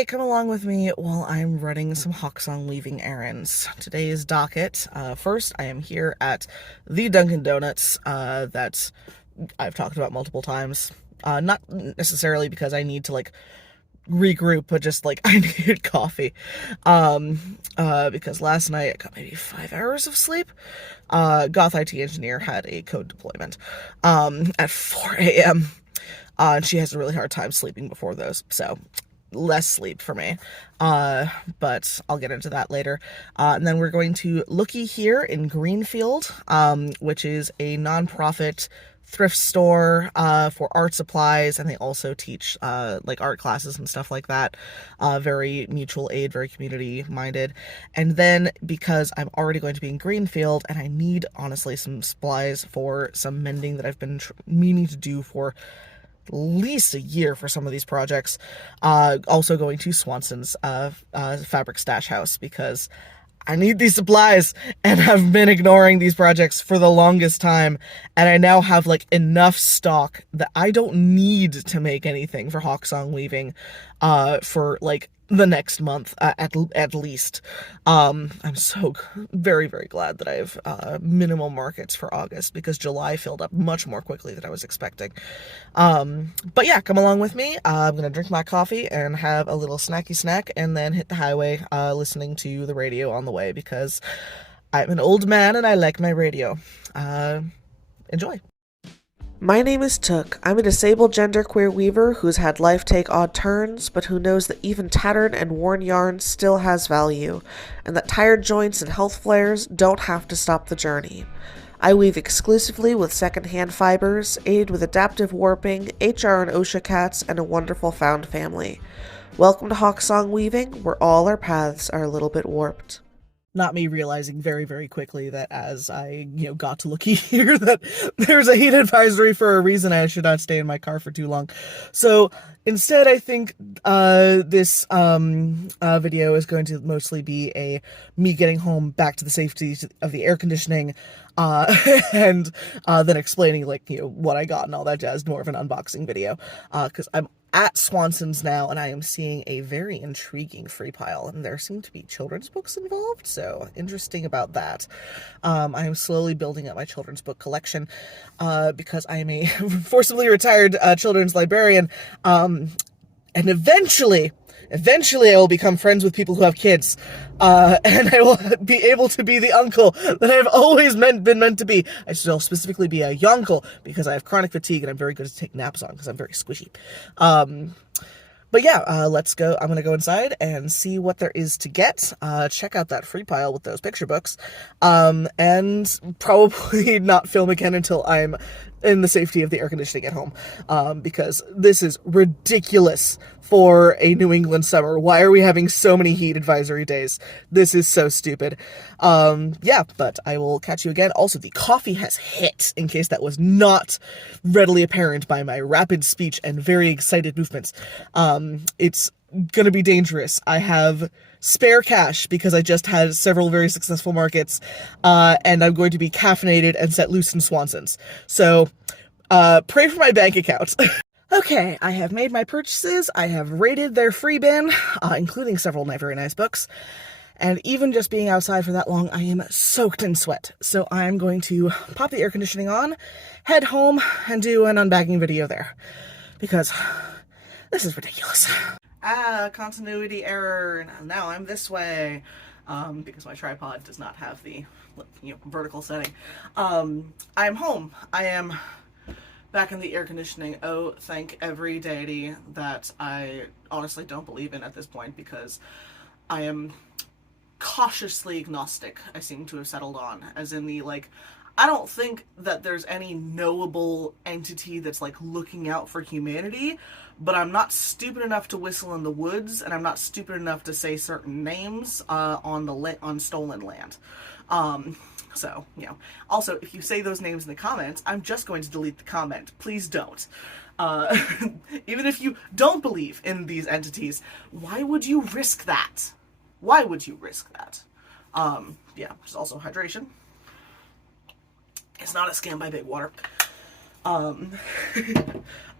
Hey, come along with me while I'm running some Hawksong Weaving errands. Today's docket. First, I am here at the Dunkin' Donuts that I've talked about multiple times. Not necessarily because I need to regroup, but just I needed coffee. Because last night I got maybe 5 hours of sleep. Goth IT engineer had a code deployment at 4 a.m. And she has a really hard time sleeping before those, so less sleep for me, but I'll get into that later. And then we're going to Looky Here in Greenfield, which is a nonprofit thrift store for art supplies, and they also teach art classes and stuff like that. Very mutual aid, very community minded. And then because I'm already going to be in Greenfield and I need honestly some supplies for some mending that I've been meaning to do for at least a year for some of these projects. Also going to Swanson's fabric stash house because I need these supplies and have been ignoring these projects for the longest time, and I now have enough stock that I don't need to make anything for Hawksong Weaving for the next month at least. I'm so very, very glad that I have minimal markets for August, because July filled up much more quickly than I was expecting. But yeah, come along with me. I'm gonna drink my coffee and have a little snacky snack and then hit the highway listening to the radio on the way, because I'm an old man and I like my radio. Enjoy. My name is Took. I'm a disabled genderqueer weaver who's had life take odd turns, but who knows that even tattered and worn yarn still has value, and that tired joints and health flares don't have to stop the journey. I weave exclusively with secondhand fibers, aided with adaptive warping, HR and OSHA cats, and a wonderful found family. Welcome to Hawksong Weaving, where all our paths are a little bit warped. Not me realizing very, very quickly that as I, got to Looky Here, that there's a heat advisory for a reason. I should not stay in my car for too long. So instead, I think this video is going to mostly be me getting home, back to the safety of the air conditioning, and then explaining what I got and all that jazz. More of an unboxing video, because I'm at Swanson's now, and I am seeing a very intriguing free pile, and there seem to be children's books involved, so interesting about that. I am slowly building up my children's book collection, because I am a forcibly retired children's librarian, and eventually I will become friends with people who have kids, and I will be able to be the uncle that I've always been meant to be. I shall specifically be a yonkle, because I have chronic fatigue and I'm very good to take naps on, because I'm very squishy. But yeah, let's go. I'm gonna go inside and see what there is to get. Check out that free pile with those picture books, and probably not film again until I'm in the safety of the air conditioning at home, because this is ridiculous for a New England summer. Why are we having so many heat advisory days? This is so stupid. Yeah, but I will catch you again. Also, the coffee has hit, in case that was not readily apparent by my rapid speech and very excited movements. It's gonna be dangerous. I have spare cash because I just had several very successful markets, and I'm going to be caffeinated and set loose in Swanson's. So, pray for my bank account. Okay, I have made my purchases. I have raided their free bin, including several very nice books. And even just being outside for that long, I am soaked in sweat. So I'm going to pop the air conditioning on, head home, and do an unbagging video there, because this is ridiculous. Continuity error. Now I'm this way, because my tripod does not have the, vertical setting. I'm home. I am back in the air conditioning. Oh, thank every deity that I honestly don't believe in at this point, because I am cautiously agnostic, I seem to have settled on, as in the, I don't think that there's any knowable entity that's looking out for humanity, but I'm not stupid enough to whistle in the woods, and I'm not stupid enough to say certain names on stolen land. So, also, if you say those names in the comments, I'm just going to delete the comment. Please don't. Even if you don't believe in these entities, why would you risk that? Why would you risk that? Yeah, just also hydration. It's not a scam by Big Water.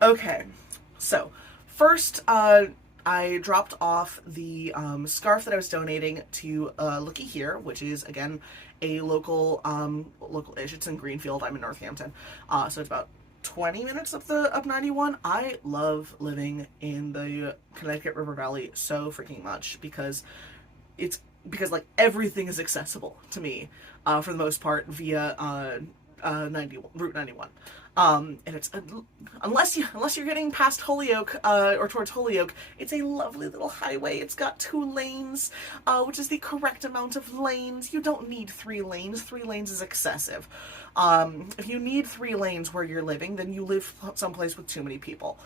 Okay, so first, I dropped off the scarf that I was donating to Looky Here, which is again a local-ish. It's in Greenfield. I'm in Northampton, so it's about 20 minutes up 91. I love living in the Connecticut River Valley so freaking much it's because like everything is accessible to me for the most part via 91 Route 91. And it's unless you're getting past Holyoke or towards Holyoke, it's a lovely little highway. It's got 2 lanes, which is the correct amount of lanes. You don't need 3 lanes. 3 lanes is excessive. If you need 3 lanes where you're living, then you live someplace with too many people.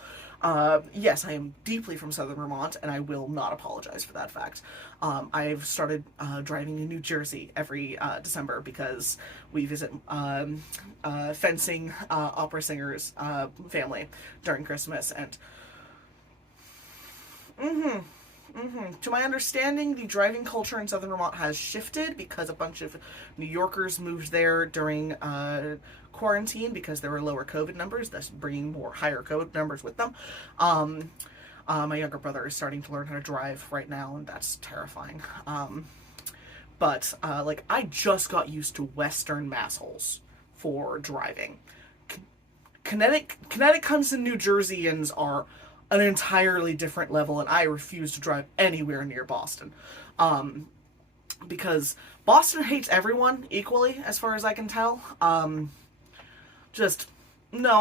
Yes, I am deeply from Southern Vermont, and I will not apologize for that fact. I've started driving in New Jersey every December because we visit fencing opera singers family during Christmas, and to my understanding, the driving culture in Southern Vermont has shifted because a bunch of New Yorkers moved there during quarantine because there were lower COVID numbers, thus bringing more higher COVID numbers with them. My younger brother is starting to learn how to drive right now, and that's terrifying. But like, I just got used to Western massholes for driving. Connecticutans and New Jerseyans are an entirely different level, and I refuse to drive anywhere near Boston. Because Boston hates everyone equally, as far as I can tell. Just, no,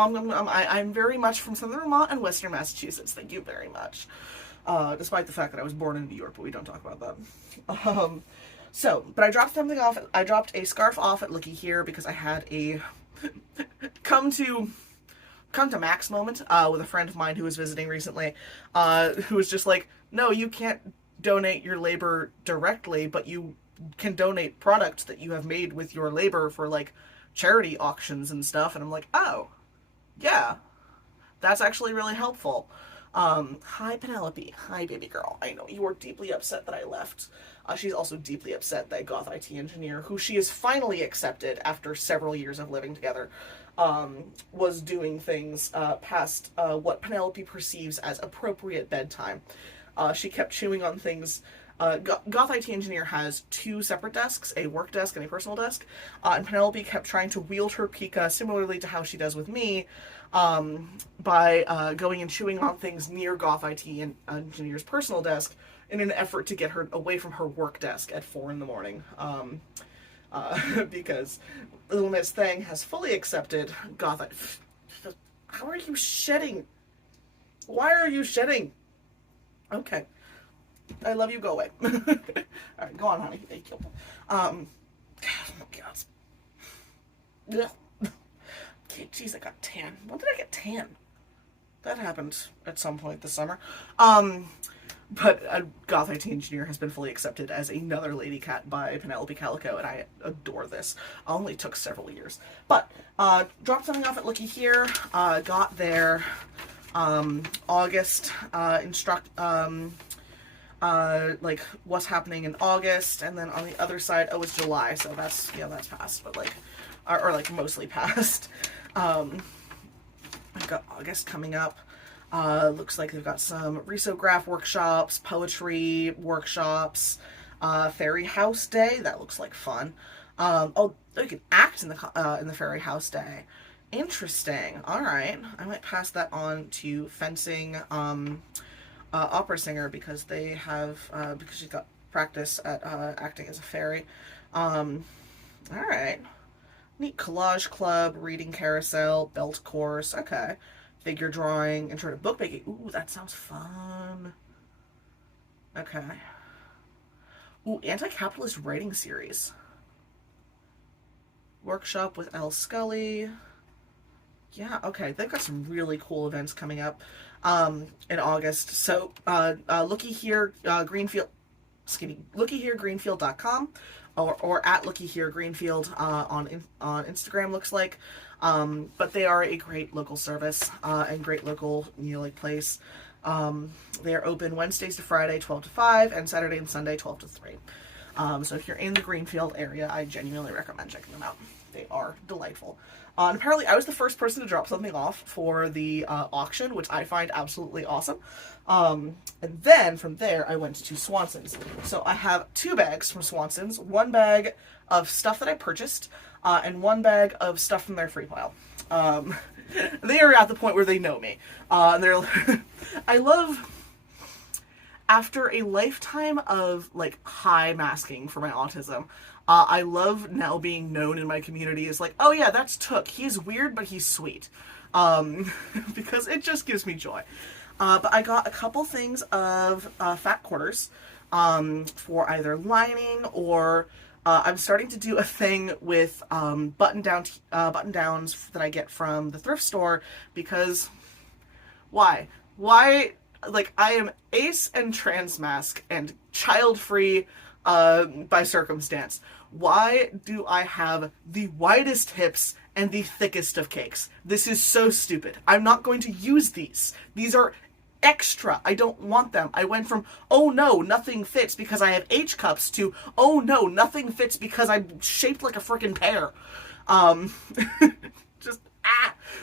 I'm very much from Southern Vermont and Western Massachusetts. Thank you very much. Despite the fact that I was born in New York, but we don't talk about that. But I dropped something off. I dropped a scarf off at Looky Here because I had a come to Max moment with a friend of mine who was visiting recently, who was just like, no, you can't donate your labor directly, but you can donate products that you have made with your labor for like charity auctions and stuff. And I'm like, oh, yeah, that's actually really helpful. Hi, Penelope. Hi, baby girl. I know you are deeply upset that I left. She's also deeply upset that Goth IT Engineer, who she has finally accepted after several years of living together, was doing things past what Penelope perceives as appropriate bedtime. She kept chewing on things. Goth IT Engineer has 2 separate desks, a work desk and a personal desk, and Penelope kept trying to wield her Pika similarly to how she does with me, by going and chewing on things near Goth IT Engineer's personal desk in an effort to get her away from her work desk at 4 in the morning. Because little Miss Thing has fully accepted Goth. How are you shedding? Why are you shedding? Okay. I love you, go away. Alright, go on, honey. Thank you. Oh God. Ugh. Okay, jeez, I got tan. When did I get tan? That happened at some point this summer. But a Goth IT Engineer has been fully accepted as another lady cat by Penelope Calico, and I adore this. Only took several years. But, dropped something off at Looky Here, got there, August, like what's happening in August, and then on the other side, oh, it's July, so that's past, but like, or like mostly past. I've got August coming up. Looks like they've got some risograph workshops, poetry workshops, Fairy House Day. That looks like fun. Oh, you can act in the Fairy House Day. Interesting. All right, I might pass that on to fencing opera singer because they have because she's got practice at acting as a fairy. All right. Neat collage club, reading carousel, belt course. Okay. Figure drawing, intro to bookmaking. Ooh, that sounds fun. Okay. Ooh, anti-capitalist writing series. Workshop with L. Scully. Yeah, okay. They've got some really cool events coming up in August. So, Looky Here, Greenfield, lookyheregreenfield.com or at Looky Here Greenfield on Instagram, looks like. But they are a great local service and great local place. They are open Wednesdays to Friday, 12 to 5, and Saturday and Sunday, 12 to 3. So if you're in the Greenfield area, I genuinely recommend checking them out. They are delightful. And apparently I was the first person to drop something off for the auction, which I find absolutely awesome. And then from there, I went to Swanson's. So I have 2 bags from Swanson's, 1 bag of stuff that I purchased, and 1 bag of stuff from their free pile. They are at the point where they know me. And they're, I love, after a lifetime of like high masking for my autism, I love now being known in my community as like, oh yeah, that's Took. He's weird, but he's sweet. Because it just gives me joy. But I got a couple things of fat quarters for either lining or I'm starting to do a thing with button downs that I get from the thrift store because why? Like, I am ace and trans mask and child free by circumstance. Why do I have the widest hips and the thickest of cakes? This is so stupid. I'm not going to use these. These are extra. I don't want them. I went from, oh no, nothing fits because I have H cups to, oh no, nothing fits because I'm shaped like a freaking pear. Just,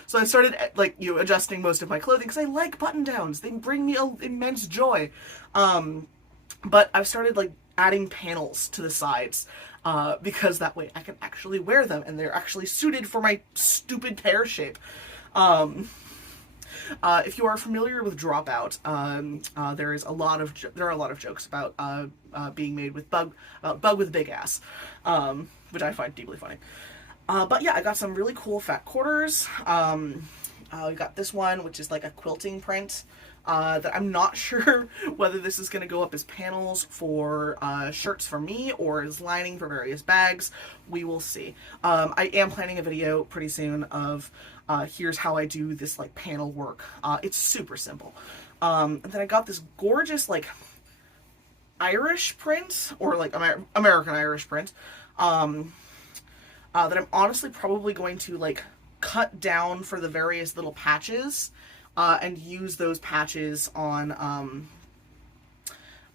So I started, like, adjusting most of my clothing because I like button downs. They bring me immense joy. But I've started, like, adding panels to the sides because that way I can actually wear them and they're actually suited for my stupid pear shape. If you are familiar with Dropout, there are a lot of jokes about being made with Bug with a big ass, which I find deeply funny. But yeah, I got some really cool fat quarters. We got this one, which is like a quilting print. That I'm not sure whether this is going to go up as panels for shirts for me or as lining for various bags. We will see. I am planning a video pretty soon of here's how I do this like panel work. It's super simple. And then I got this gorgeous like Irish print or like American Irish print that I'm honestly probably going to like cut down for the various little patches. And use those patches on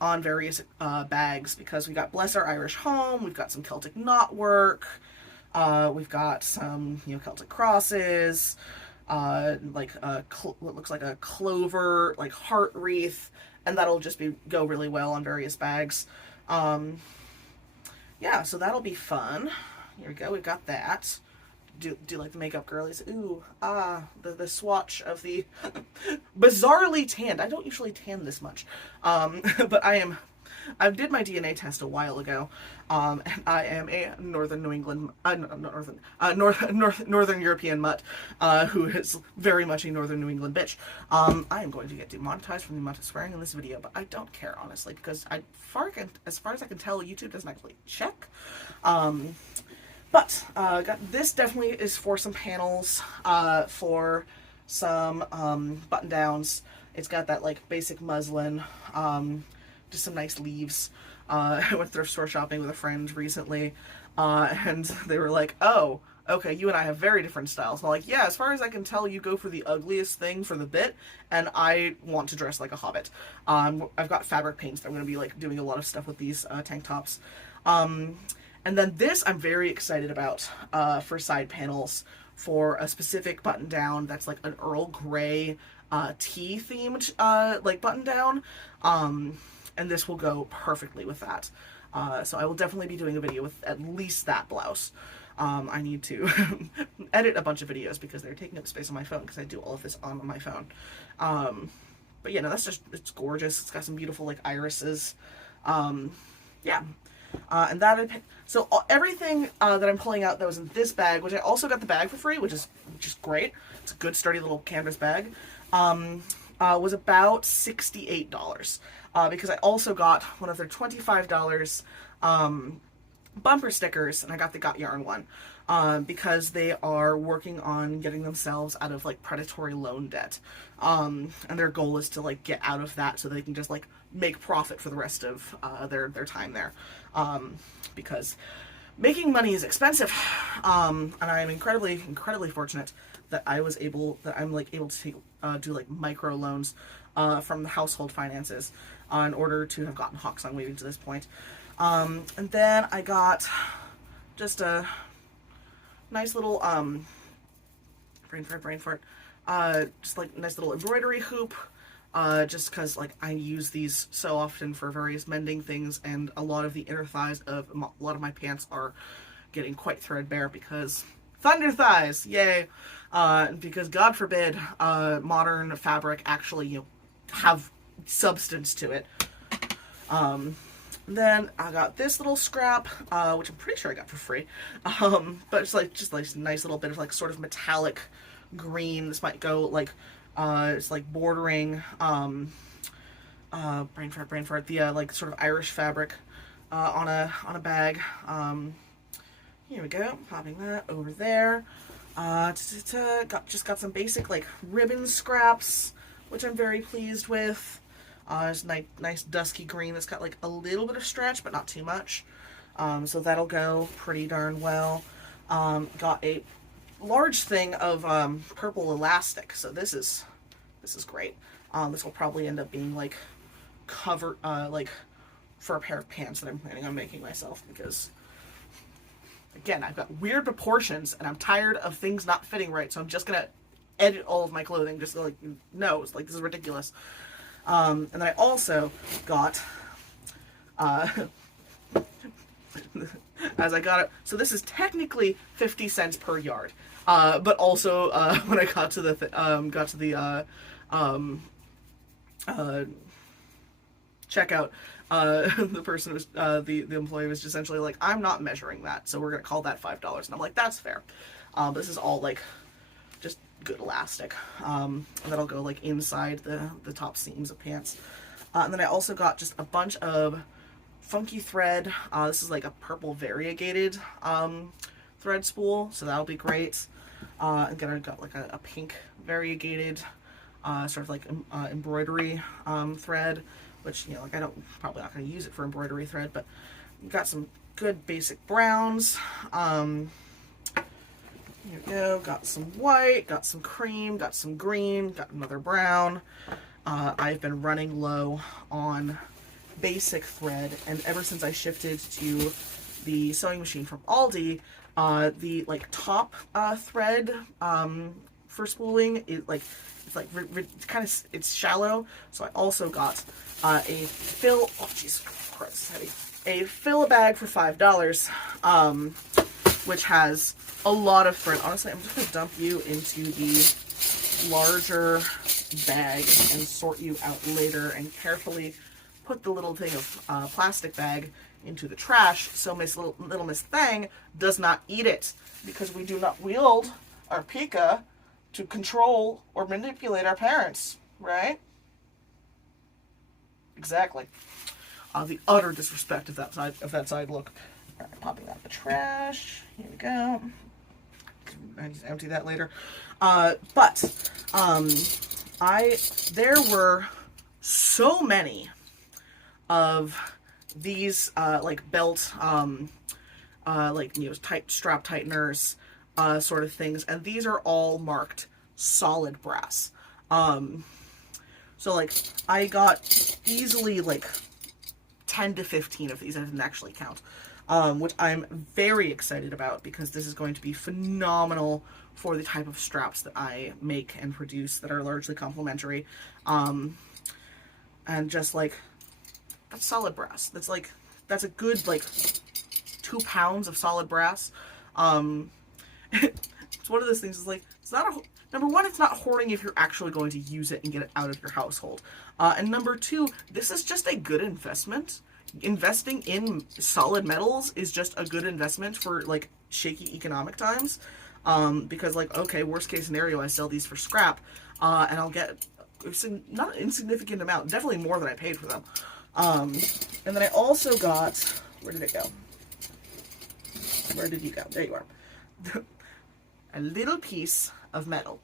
various bags because we got Bless Our Irish Home, we've got some Celtic knotwork, we've got some Celtic crosses, like what looks like a clover like heart wreath, and that'll just go really well on various bags. Yeah, so that'll be fun. Here we go. We've got that. Do like the makeup girlies? Ooh, the swatch of the bizarrely tanned. I don't usually tan this much, but I did my DNA test a while ago, and I am a Northern New England, Northern European mutt, who is very much a Northern New England bitch. I am going to get demonetized from the amount of swearing in this video, but I don't care honestly because as far as I can tell, YouTube doesn't actually check. But this definitely is for some panels, for some button downs. It's got that like basic muslin, just some nice leaves. I went thrift store shopping with a friend recently, and they were like, oh, okay, you and I have very different styles. I'm like, yeah, as far as I can tell, you go for the ugliest thing for the bit, and I want to dress like a hobbit. I've got fabric paints that I'm going to be like doing a lot of stuff with these tank tops. And then this I'm very excited about for side panels for a specific button down that's like an Earl Grey tea themed like button down. And this will go perfectly with that. So I will definitely be doing a video with at least that blouse. I need to edit a bunch of videos because they're taking up space on my phone because I do all of this on my phone. But yeah, no, it's gorgeous. It's got some beautiful like irises. Yeah. And so everything that I'm pulling out that was in this bag, which I also got the bag for free, which is great. It's a good sturdy little canvas bag. Was about $68 because I also got one of their $25 bumper stickers, and I got the Got Yarn one because they are working on getting themselves out of like predatory loan debt, and their goal is to like get out of that so they can just like make profit for the rest of their time there, because making money is expensive, and I am incredibly fortunate that I'm like able to take, do like micro loans from the household finances in order to have gotten Hawksong Weaving to this point. And then I got just a nice little, brain fart, just like nice little embroidery hoop, just because like I use these so often for various mending things, and a lot of the inner thighs of a lot of my pants are getting quite threadbare because thunder thighs, yay! Because God forbid, modern fabric actually, you know, have substance to it. Then I got this little scrap, which I'm pretty sure I got for free. But just like a nice little bit of like sort of metallic green. This might go like, it's like bordering, brain fart, the like sort of Irish fabric, on a bag. Here we go, popping that over there. Got some basic like ribbon scraps, which I'm very pleased with. It's nice dusky green that's got like a little bit of stretch, but not too much. So that'll go pretty darn well. Got a large thing of purple elastic, so this is great. This will probably end up being like cover like for a pair of pants that I'm planning on making myself, because again, I've got weird proportions and I'm tired of things not fitting right, so I'm just gonna edit all of my clothing just like, no, it's like, this is ridiculous. And then I also got, as I got it, so this is technically 50 cents per yard, but also, when I got to the, checkout, the person was, the employee was essentially like, I'm not measuring that, so we're gonna call that $5. And I'm like, that's fair. This is all like just good elastic, and that'll go like inside the top seams of pants. And then I also got just a bunch of funky thread. This is like a purple variegated thread spool, so that'll be great. Again, I got like a pink variegated sort of like embroidery thread, which, you know, like probably not going to use it for embroidery thread, but got some good basic browns. Here we go, got some white, got some cream, got some green, got another brown. I've been running low on basic thread, and ever since I shifted to the sewing machine from Aldi, the like top thread for spooling is like, it's like kind of, it's shallow. So I also got a fill, oh jeez, Christ, heavy, a fill bag for $5, which has a lot of thread. Honestly, I'm just gonna dump you into the larger bag and sort you out later, and carefully put the little thing of plastic bag into the trash so little Miss Thing does not eat it, because we do not wield our Pika to control or manipulate our parents, right? Exactly. The utter disrespect of that side look. All right, popping out the trash. Here we go. I need to empty that later. There were so many of these like belt like, you know, tight strap tighteners sort of things, and these are all marked solid brass. So like I got easily like 10 to 15 of these. I didn't actually count, which I'm very excited about, because this is going to be phenomenal for the type of straps that I make and produce that are largely complementary. And just like, that's solid brass. That's a good like 2 pounds of solid brass. It's one of those things, is like, it's not a, number one, it's not hoarding if you're actually going to use it and get it out of your household. And number two, this is just a good investment. Investing in solid metals is just a good investment for like shaky economic times. Because like, okay, worst case scenario, I sell these for scrap, and I'll get not an insignificant amount, definitely more than I paid for them. And then I also got, where did it go? Where did you go? There you are. A little piece of metal,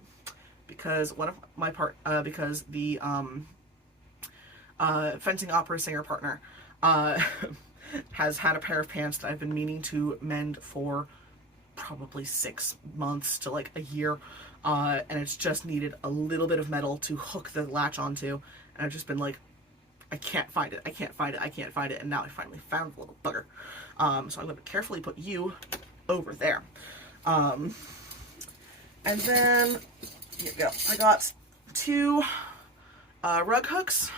because one of my because the fencing opera singer partner has had a pair of pants that I've been meaning to mend for probably 6 months to like a year, and it's just needed a little bit of metal to hook the latch onto, and I've just been like, I can't find it, and now I finally found the little bugger. So I'm going to carefully put you over there. And then, here we go. I got 2 rug hooks,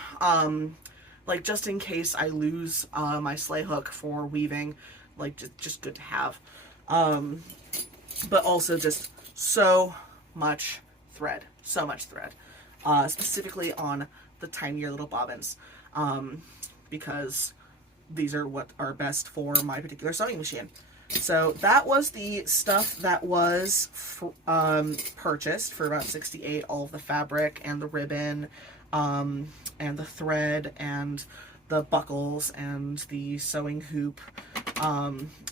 like just in case I lose my sleigh hook for weaving, like just good to have. But also just so much thread, specifically on the tinier little bobbins, because these are what are best for my particular sewing machine. So that was the stuff that was purchased for about $68. All of the fabric and the ribbon, and the thread and the buckles and the sewing hoop,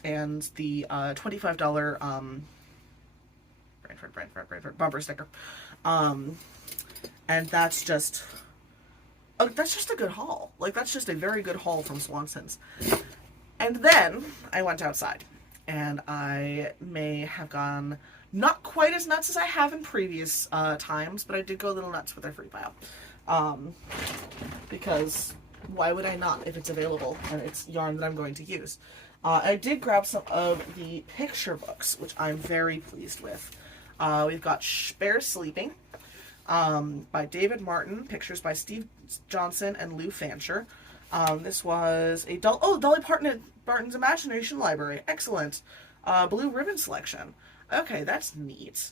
and the $25 Brantford bumper sticker. And that's just a good haul. Like, that's just a very good haul from Swanson's. And then I went outside. And I may have gone not quite as nuts as I have in previous times, but I did go a little nuts with their free pile. Because why would I not if it's available and it's yarn that I'm going to use? I did grab some of the picture books, which I'm very pleased with. We've got Bear Sleeping by David Martin, pictures by Steve Johnson and Lou Fancher. This was a Dolly Parton's Imagination Library. Excellent. Blue ribbon selection. Okay, that's neat.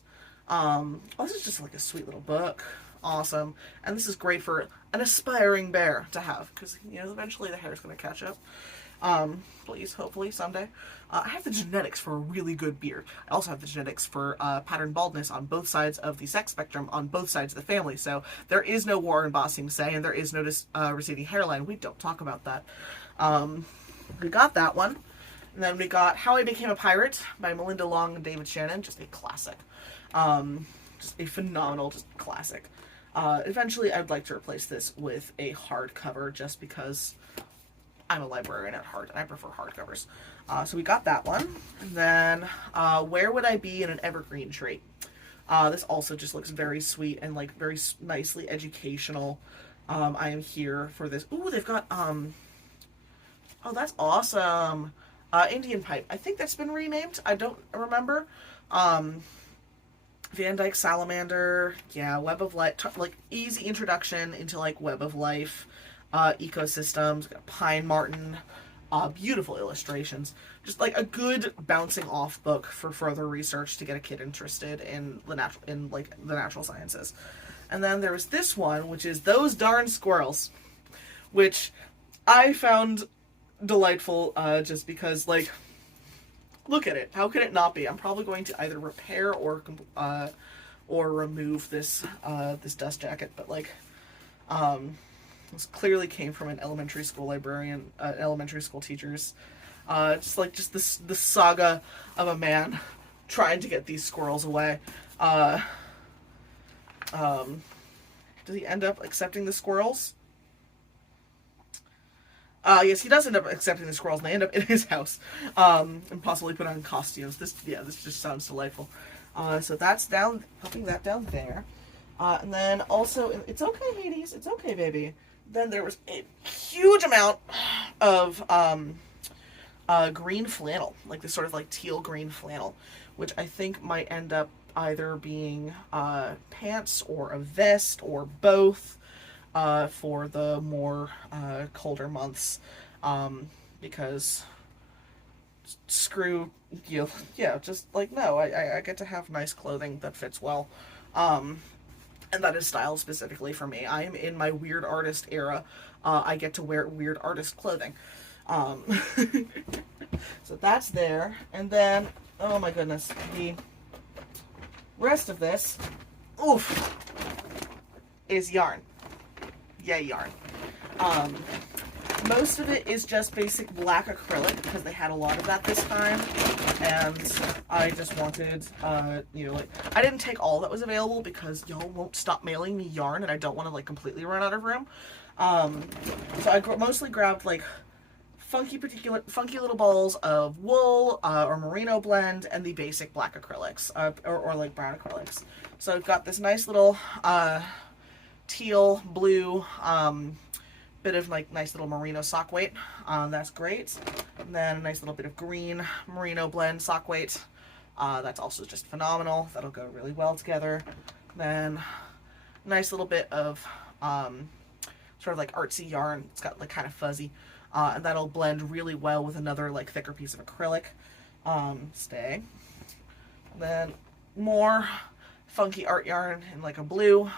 This is just like a sweet little book. Awesome. And this is great for an aspiring bear to have, because, eventually the hair's going to catch up. Please, hopefully, someday. I have the genetics for a really good beard. I also have the genetics for pattern baldness on both sides of the sex spectrum, on both sides of the family. So there is no war embossing, say, and there is no receding hairline. We don't talk about that. We got that one. And then we got How I Became a Pirate by Melinda Long and David Shannon. Just a classic. Just a phenomenal classic. Eventually, I'd like to replace this with a hardcover, just because I'm a librarian at heart, and I prefer hardcovers. So we got that one. And then, Where Would I Be in an Evergreen Tree? This also just looks very sweet and like very nicely educational. I am here for this. Ooh, they've got, oh, that's awesome. Indian Pipe. I think that's been renamed. I don't remember. Van Dyke Salamander. Yeah, Web of Life. Like, easy introduction into, like, Web of Life. Ecosystems. Got Pine Martin. Beautiful illustrations. Just, like, a good bouncing off book for further research to get a kid interested in the natural sciences. And then there was this one, which is Those Darn Squirrels, which I found delightful, just because, like, look at it. How can it not be? I'm probably going to either repair or remove this this dust jacket, but like, this clearly came from an elementary school librarian, elementary school teachers. Just the saga of a man trying to get these squirrels away. Does he end up accepting the squirrels? Yes, he does end up accepting the squirrels, and they end up in his house, and possibly put on costumes. This just sounds delightful. So that's down, popping that down there. And then also, it's okay, Hades, it's okay, baby. Then there was a huge amount of green flannel, like this sort of like teal green flannel, which I think might end up either being pants or a vest or both. For the more colder months, because screw you, yeah, just like, no, I get to have nice clothing that fits well, and that is styled specifically for me. I am in my weird artist era. I get to wear weird artist clothing. So that's there, and then, oh my goodness, the rest of this, oof, is yarn. Yay, yarn. Most of it is just basic black acrylic, because they had a lot of that this time, and I just wanted, I didn't take all that was available, because y'all won't stop mailing me yarn, and I don't want to, like, completely run out of room. So I mostly grabbed, like, funky little balls of wool, or merino blend, and the basic black acrylics, or like, brown acrylics. So I've got this nice little, teal, blue, bit of like nice little merino sock weight. That's great. And then a nice little bit of green merino blend sock weight. That's also just phenomenal. That'll go really well together. Then nice little bit of sort of like artsy yarn. It's got like kind of fuzzy. And that'll blend really well with another like thicker piece of acrylic. Stay. And then more funky art yarn in like a blue.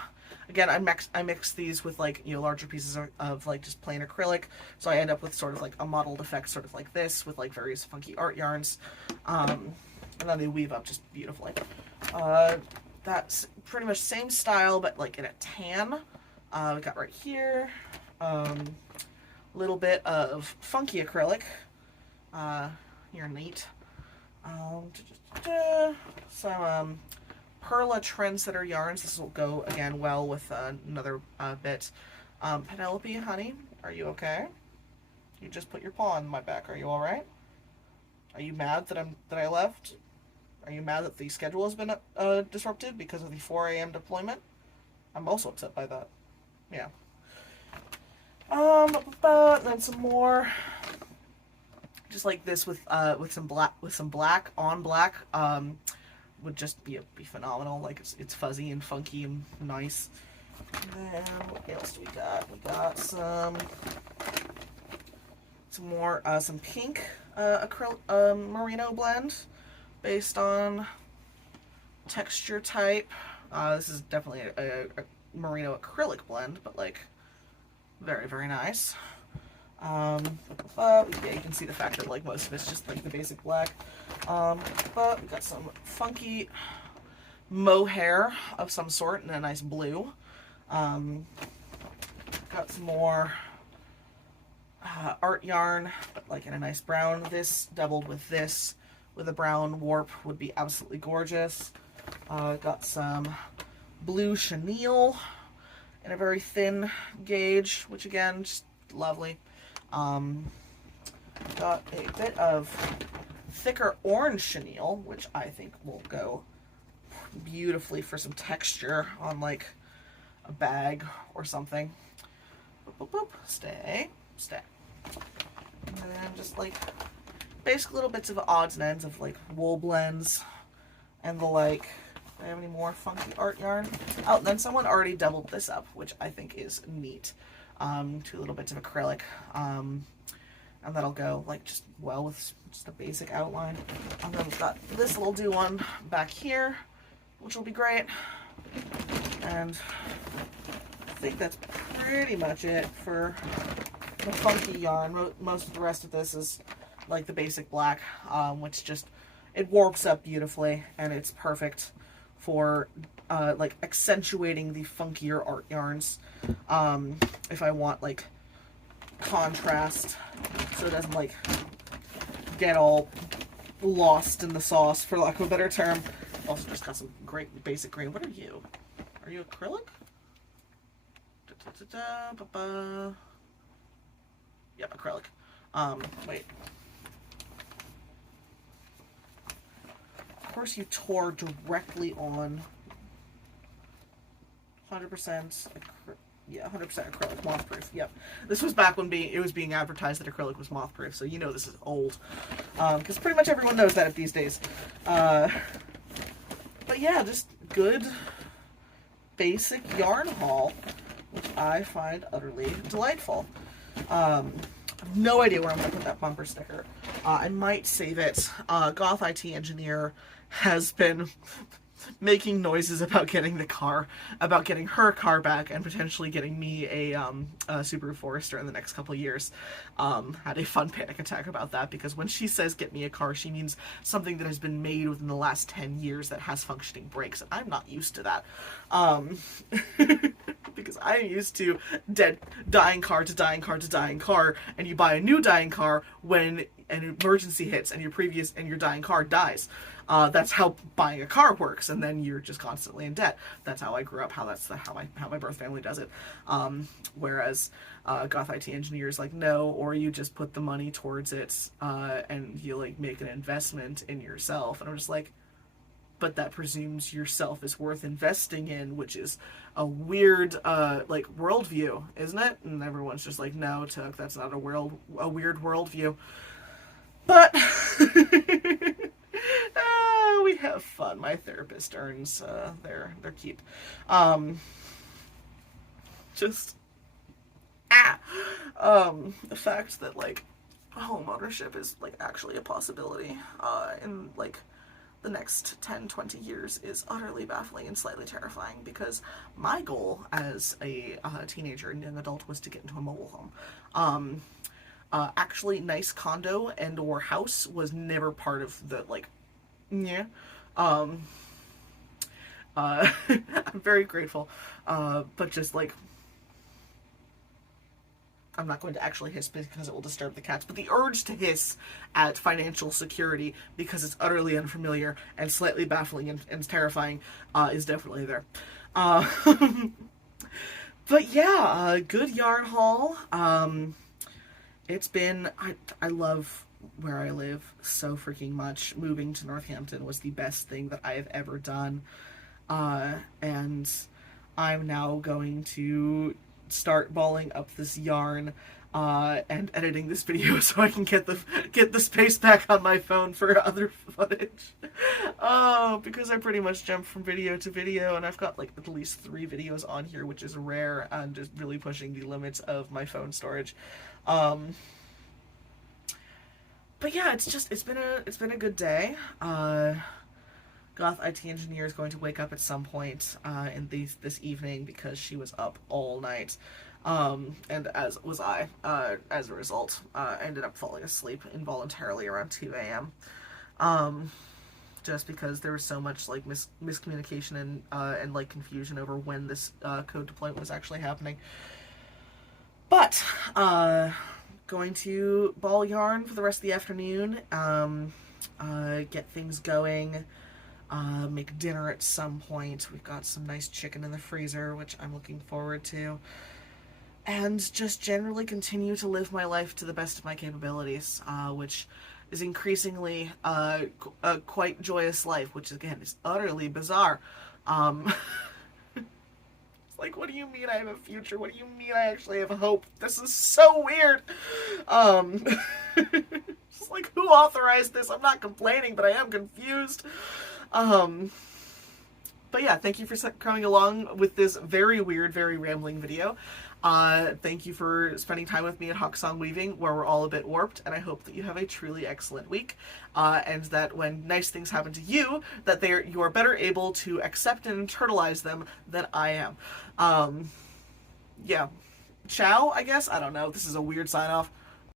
Again, I mix these with like, you know, larger pieces of like just plain acrylic. So I end up with sort of like a mottled effect, sort of like this, with like various funky art yarns. And then they weave up just beautifully. That's pretty much same style, but like in a tan. We got right here, little bit of funky acrylic. You're neat. Some Perla Trendsetter yarns. This will go again well with another bit. Penelope, honey, are you okay? You just put your paw on my back. Are you all right? Are you mad that I left? Are you mad that the schedule has been disrupted because of the 4 a.m. deployment? I'm also upset by that. Yeah. But then some more, just like this with some black on black, would just be phenomenal. Like it's fuzzy and funky and nice. And then what else do we got? We got some more some pink merino blend based on texture type. This is definitely a merino acrylic blend, but like very, very nice. Yeah, you can see the fact that like most of it's just like the basic black. But we got some funky mohair of some sort in a nice blue. Got some more art yarn, but like in a nice brown. This doubled with this with a brown warp would be absolutely gorgeous. Got some blue chenille in a very thin gauge, which again, just lovely. Got a bit of thicker orange chenille, which I think will go beautifully for some texture on like a bag or something. Boop, boop, boop. Stay. And then just like basic little bits of odds and ends of like wool blends and the like. Do I have any more funky art yarn? Oh, and then someone already doubled this up, which I think is neat. 2 little bits of acrylic. And that'll go like just well with just a basic outline. And then we've got this little do one back here, which will be great. And I think that's pretty much it for the funky yarn. Most of the rest of this is like the basic black, which just, it warps up beautifully and it's perfect for like accentuating the funkier art yarns. If I want like contrast so it doesn't like get all lost in the sauce, for lack of a better term. Also just got some great basic green. What are you? Are you acrylic? Yep, acrylic. Wait. Of course you tore directly on 100%, yeah, 100% acrylic, moth-proof. Yep. This was back when it was being advertised that acrylic was moth-proof, so you know this is old. Because pretty much everyone knows that these days. But yeah, just good basic yarn haul, which I find utterly delightful. I have no idea where I'm going to put that bumper sticker. I might save it. Goth IT Engineer has been making noises about getting her car back and potentially getting me a Subaru Forester in the next couple of years. Had a fun panic attack about that, because when she says get me a car, she means something that has been made within the last 10 years that has functioning brakes. I'm not used to that. Because I'm used to dying car to dying car to dying car, and you buy a new dying car when an emergency hits and your dying car dies. That's how buying a car works, and then you're just constantly in debt. That's how I grew up. How my birth family does it. Whereas Goth IT Engineers like no, or you just put the money towards it, and you like make an investment in yourself. And I'm just like, but that presumes yourself is worth investing in, which is a weird like worldview, isn't it? And everyone's just like, no, Tuck, that's not a weird worldview. But We have fun. My therapist earns their keep. Um, just the fact that like home ownership is like actually a possibility in like the next 10-20 years is utterly baffling and slightly terrifying, because my goal as a teenager and young adult was to get into a mobile home. Actually, nice condo and or house was never part of the like, yeah. Um, I'm very grateful, but just like I'm not going to actually hiss because it will disturb the cats, but the urge to hiss at financial security because it's utterly unfamiliar and slightly baffling and terrifying is definitely there. Uh, but yeah, good yarn haul. It's been, I love where I live so freaking much. Moving to Northampton was the best thing that I have ever done. And I'm now going to start balling up this yarn and editing this video so I can get the space back on my phone for other footage. Oh, because I pretty much jump from video to video, and I've got like at least 3 videos on here, which is rare, and just really pushing the limits of my phone storage. But yeah, it's been a good day. Goth IT engineer is going to wake up at some point in this evening because she was up all night, and as was I. As a result, I ended up falling asleep involuntarily around 2 a.m. Just because there was so much like miscommunication and like confusion over when this code deployment was actually happening. But going to ball yarn for the rest of the afternoon, get things going, make dinner at some point. We've got some nice chicken in the freezer, which I'm looking forward to. And just generally continue to live my life to the best of my capabilities, which is increasingly a quite joyous life, which again is utterly bizarre. It's like, what do you mean I have a future? What do you mean I actually have hope? This is so weird. It's like, who authorized this? I'm not complaining, but I am confused. But yeah, thank you for coming along with this very weird, very rambling video. Thank you for spending time with me at Hawksong Weaving, where we're all a bit warped, and I hope that you have a truly excellent week, and that when nice things happen to you, that you are better able to accept and internalize them than I am. Yeah. Ciao, I guess? I don't know. This is a weird sign-off.